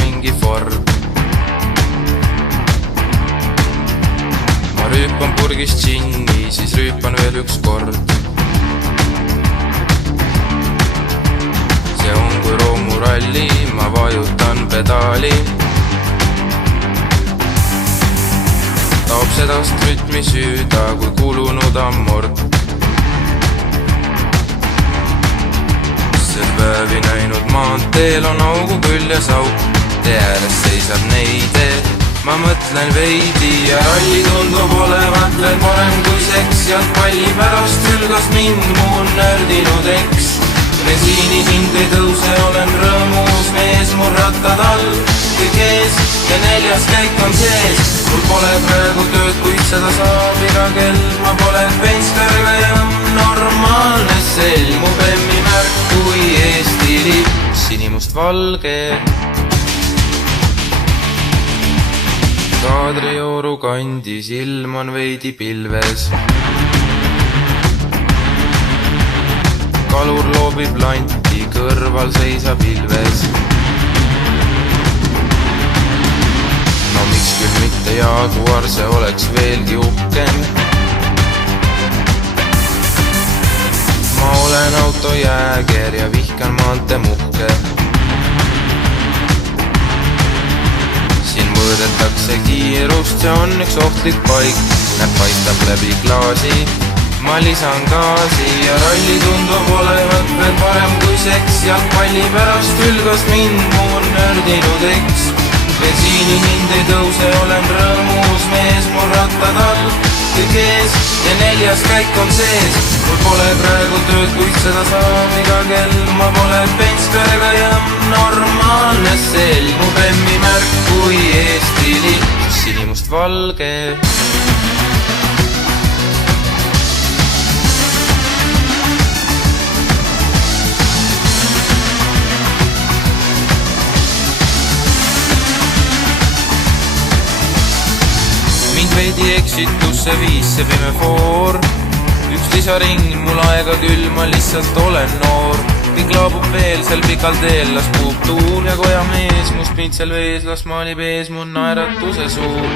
mingi vorm. Ma rüüpan purgist džinni, siis rüüpan veel üks kord. See on kui roomuralli, ma vajutan pedaali. Taob sedast rütmi süüda, kui kulunud ammord. See päevi näinud maanteel on augu küljes auk. Tee ääres seisab neide, ma mõtlen veidi ja ralli tundub olevat veel parem kui seks. Jalgpalli pärast hülgas mind mu nördinud eks. Bensiini hind ei tõuse, olen rõõmus mees, mul rattad all, kõik ees ja 4. käik on sees. Mul pole praegu tööd, kuid seda saab iga kell. Ma pole penskärgaja, normaalne sell. Mu bemmi märk kui Eesti lipp, sinimustvalge. Kadrioru kandis ilm on veidi pilves. Kalur loobib lanti, kõrval seisab ilves. No miks küll mitte Jaguar, see oleks veelgi uhkem. Ma olen autojääger ja vihkan maante muhke. Siin mõõdetakse kiirust, see on üks ohtlik paik. Näeb paistab läbi klaasi. Ma lisan gaasi ja ralli tundub olevat veel parem kui seks. Jalgpalli pärast hülgas mind mu nördinud eks. Bensiini hind ei tõuse, olen rõõmus mees, mul rattad all, kõik ees ja 4. käik on sees. Mul pole praegu tööd, kuid seda saab iga kell. Ma pole penskärgaja, normaalne sell. Mu bemmi märk kui Eesti lipp, sinimustvalge. Veidi eksitusse viis see pime foor. Üks lisaring, mul aega küll, ma lihtsalt olen noor. Kõik laabub veel sel pikal teel, las puhub tuul ja koja mees. Must pintsel vees, las maalib ees mu naeratuse suur.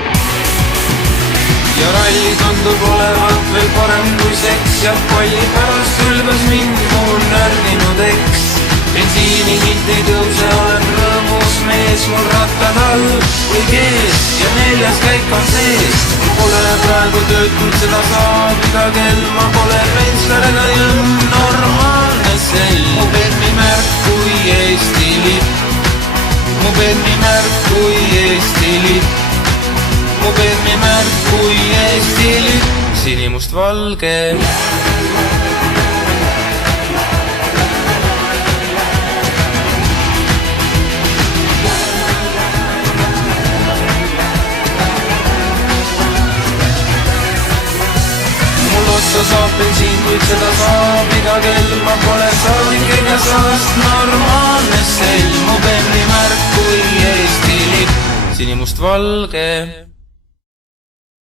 Ja ralli tundub olevat veel parem kui seks. Jalgpalli pärast hülgas mind mu nördinud eks. Bensiini hind ei tõuse, olen rõõmus mees, mul rattad all, kõik ees ja 4. käik on sees. Pole praegu tööd, kuid seda saab iga kell. Ma pole penskärgaja, normaalne sell. Mu bemmi märk kui Eesti lipp. Mu bemmi märk kui Eesti lipp. Mu bemmi märk kui Eesti lipp, sinimustvalge. Saab bensiin, kuid seda saab iga kell. Ma pole saadik ega saast, normaalne sell. Mu bemmi märk kui Eesti lipp, sinimustvalge.